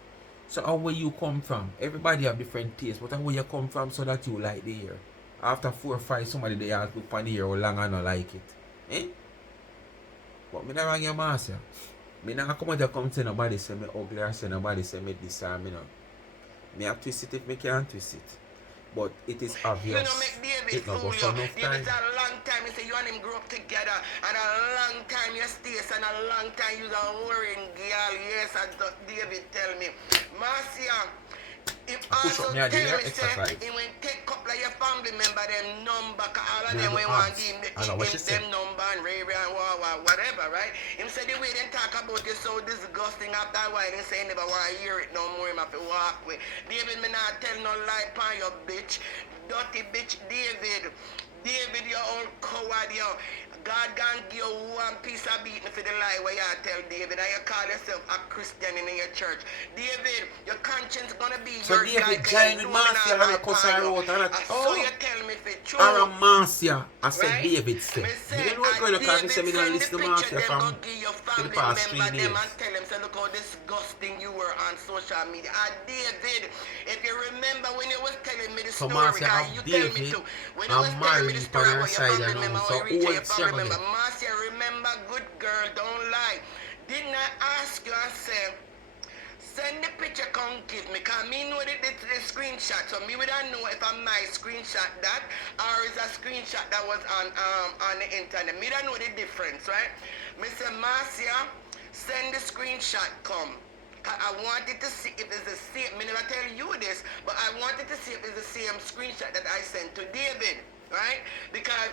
So how where you come from? Everybody have different tastes, but how where you come from so that you like the hair? After 4 or 5 somebody they ask look on the hair how long and not like it. Eh? But me not wrong your Marcia. Me not come out there come say nobody say me ugly or say nobody say me this or me no. Me have twist it if me can't twist it. But it is obvious. You know, make David it not fool go for you. enough time. David's a long time, you say you and him grew up together, and a long time you stay, and a long time you a worrying girl. Yes, and David tell me. Marcia, if also tell me, say, he went take couple of your family member, them number, all of them, we want to give them number, and Ray and whatever, right? Him said the way they talk about you so disgusting after a while, he say he never want to hear it no more, him have to walk with. David, me not tell no lie upon your bitch. Dirty bitch, David. David, you old coward, you. God can give you one piece of beating for the lie where you tell David, and you call yourself a Christian in your church. David, your conscience gonna be so your David joined with Marcia and a cuss her out and so you tell me if it's true. Or a Marcia, I said Right? David said. You know what going to call me say me don't listen to Marcia from the past 3 days. And tell them, say, look how disgusting you were on social media. And David, if you remember when you was telling me the story, Marcia guy, have you David tell me too. When you was telling me the story about your family member, how you reach your family member. Marcia, remember, good girl, don't lie. Didn't I ask you and say, send the picture, come give me, because me know the screenshot, so me would not know if I might screenshot that, or is a screenshot that was on the internet. Me don't know the difference, right? Me say, Marcia, send the screenshot, come. I wanted to see if it's the same, me never tell you this, but I wanted to see if it's the same screenshot that I sent to David, right? Because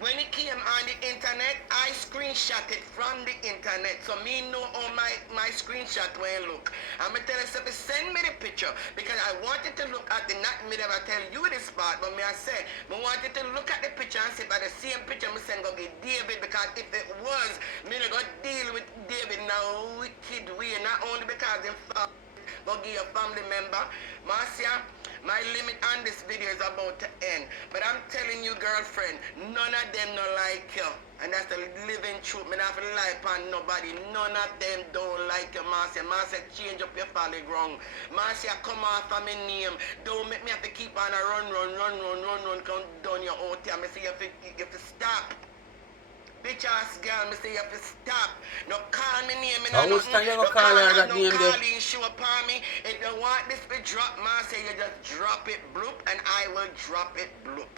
when it came on the internet, I screenshot it from the internet. So me know how my screenshot will look. I'm going to tell you, send me the picture. Because I wanted to look at the, not me never tell you this part, but me I say, I wanted to look at the picture and see if I the same picture me send go get David. Because if it was, me not go deal with David now wicked way. Not only because him go give your family member. Marcia, my limit on this video is about to end. But I'm telling you, girlfriend, none of them no like you. And that's the living truth. Me not lie upon nobody. None of them don't like you, Marcia. Marcia, change up your folly ground. Marcia, come off of my name. Don't make me have to keep on a run. Come down your own time. Me say you have to stop. Bitch ass girl, me say you have to stop. No call me name. How much time you gonna call her that name there? Calling show upon me. If you want this to drop, Marcia, you just drop it bloop, and I will drop it bloop.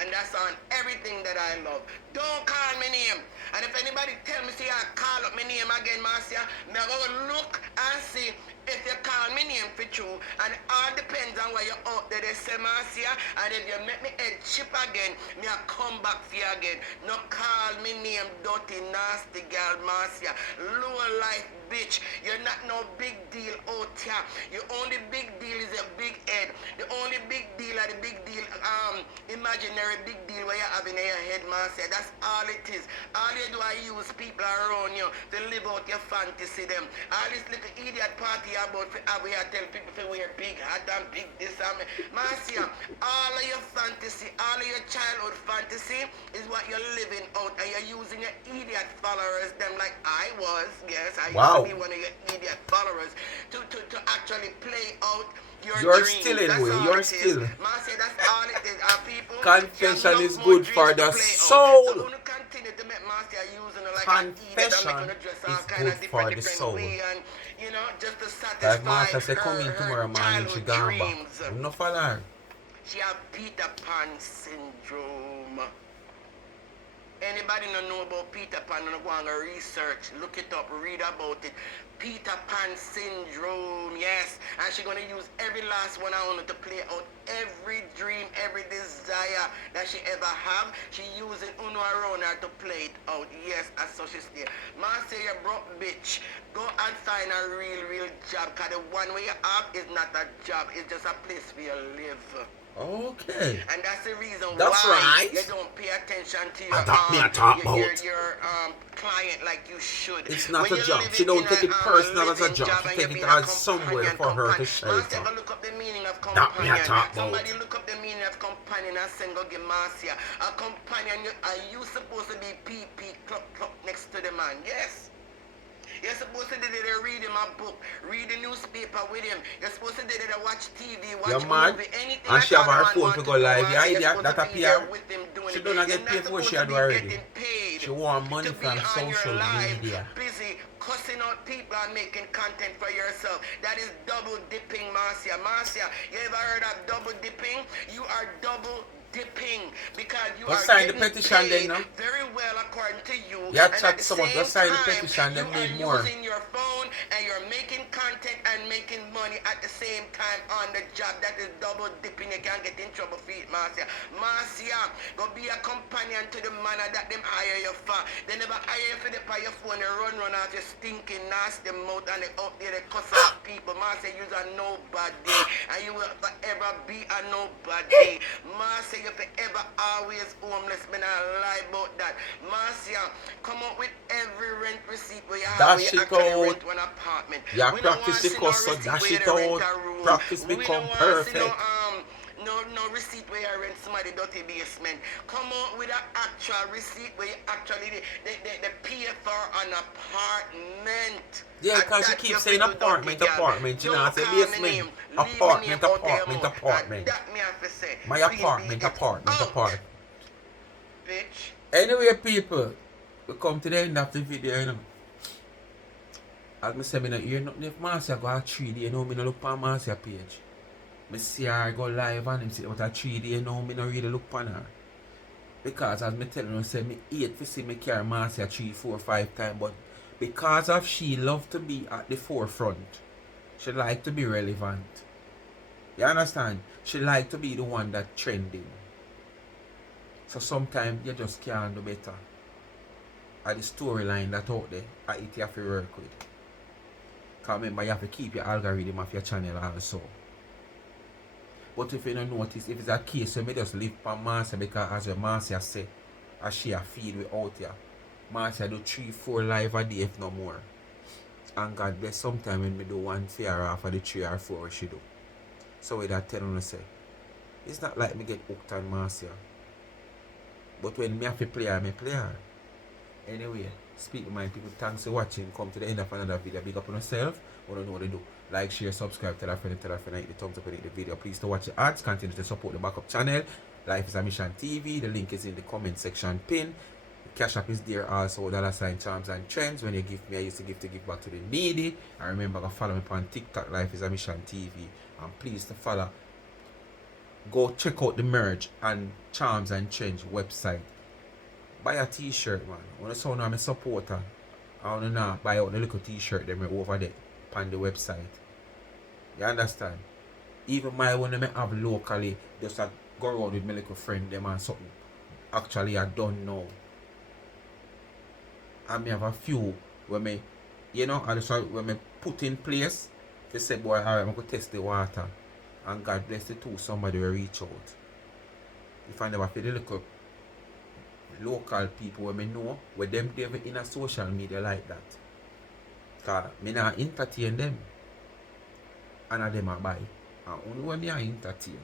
And that's on everything that I love. Don't call me name. And if anybody tell me, say I call up my name again, Marcia, me go look and see if you call me name for true. And it all depends on where you're out there, they say, Marcia. And if you make me head chip again, me I come back for you again. No call me name, dirty, nasty girl, Marcia. Low life bitch. You're not no big deal out here. Your only big deal is a big head. The only big deal are the big deal, imaginary big deal where you have in your head, Marcia. That's all it is. All you do is use people around you to live out your fantasy them. All this little idiot party about how we tell people to wear big hat and big this and Marcia, all of your fantasy, all of your childhood fantasy is what you're living out, and you're using your idiot followers, them like I was, yes, I used to be one of your idiot followers, to actually play out your dreams. Still in that's way, you're still. Marcia, that's all it is. Our people confession is good for the soul. So we continue to make Marcia using her like confession an idiot, and is good for the soul. And, you know, just to satisfy like Marcia say, come in tomorrow morning, she gone back. I'm not follow her. She have Peter Pan syndrome. Anybody don't know about Peter Pan, don't go and go research, look it up, read about it. Peter Pan syndrome, yes. And she's gonna use every last one I want to play out every dream, every desire that she ever have. She using Uno around her to play it out. Yes, that's so she's there. Marcia, you broke bitch. Go and find a real job, cause the one where you have is not a job, it's just a place where you live. Okay. And that's the reason that's why right. you don't pay attention to your client like you should. It's not a job. She don't take it personal as a job. She take it as somewhere for her to shelter. Look up the meaning of companion. Somebody look up the meaning of companion and send go give Marcia. A companion, are you supposed to be PP cluck next to the man? Yes. You're supposed to read him a book, read the newspaper with him. You're supposed to watch TV, watch movie, anything. And she have her phone to go live. The idea that appear, she don't get paid for what she had already. She want money from social media. Busy cussing out people and making content for yourself. That is double dipping, Marcia. Marcia, you ever heard of double dipping? You are double dipping because you are sign the getting petition paid then, no? very well according to you. Yeah, and chat someone, just sign the petition, then need more. You're using your phone and you're making content and making money at the same time on the job. That is double dipping. You can't get in trouble for it, Marcia. Marcia, go be a companion to the man that them hire you for. They never hire you for the pay your phone. They run off your stinking nasty mouth and they out there they cuss out people. Marcia, you're a nobody and you will forever be a nobody. Marcia, you forever always homeless. Me not lie about that. Marcia, come up with every rent receipt where you have where you actually rent one apartment. Yeah, practice the course, so dash it out. Practice become perfect. No receipt where you rent somebody dirty basement. Come out with an actual receipt where you actually they pay for an apartment. Yeah, because she keeps saying apartment, you know, I say basement, apartment. That me have to say. My apartment. Bitch. Anyway, people, we come to the end of the video, you know. As I say, I don't hear nothing if Marcia go a 3D, you know, I don't look on Marcia page. I see her go live and him say about a 3D, you know, I don't really look on her. Because as I tell you, I say, I hate to see me carry Marcia 3, 4, 5 times, but because of she love to be at the forefront, she like to be relevant. You understand? She like to be the one that trending. So sometimes you just can't do better. At the storyline that out there, it you have to work with. Because remember, you have to keep your algorithm of your channel also. But if you don't notice, if it's a case, so me just leave for Marcia because as your Marcia say, as she a feed we out here. Marcia do 3-4 live a day if no more. And God bless sometime when me do 1 fair off of the 3 or 4 she do. So with that tell you say, it's not like me get hooked on Marcia. But when me have to play her, me play her. Anyway, speak to my people. Thanks for watching. Come to the end of another video. Big up on yourself. What do you know what to do? Like, share, subscribe, tell a friend, hit the thumbs up and hit the video. Please to watch the ads. Continue to support the backup channel. Life is a Mission TV. The link is in the comment section pin. The cash app is there also. $ charms and trends. When you give me, I used to give back to the needy. And remember to follow me on TikTok. Life is a Mission TV. And please to follow. Go check out the merch and charms and trends website. Buy a t-shirt, man. When I saw I'm a supporter, I want to buy out the little t-shirt them over there on the website. You understand? Even my one I have locally, just a go around with my little friend them and something. Actually, I don't know. And me have a few when me, you know, and so when me put in place, they say, boy, alright, I'm going to test the water. And God bless the two, somebody will reach out. If I never feel the little local people where me know, where them they in a social media like that. Cause me not entertain them. And them I buy. And only when me I entertain,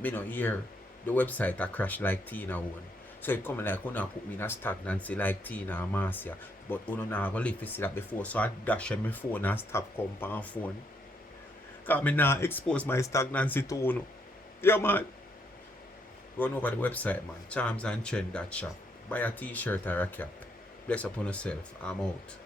me no hear the website a crash like Tina one. So it come like una put me in a stagnancy like Tina and Marcia. But una not gonna live to see that before. So I dash my phone and stop come on phone. Cause me not expose my stagnancy to uno. Yeah man. Run over the website, man. Charms and Trend that shop. Buy a t-shirt or a cap. Bless upon yourself. I'm out.